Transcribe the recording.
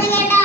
Gracias.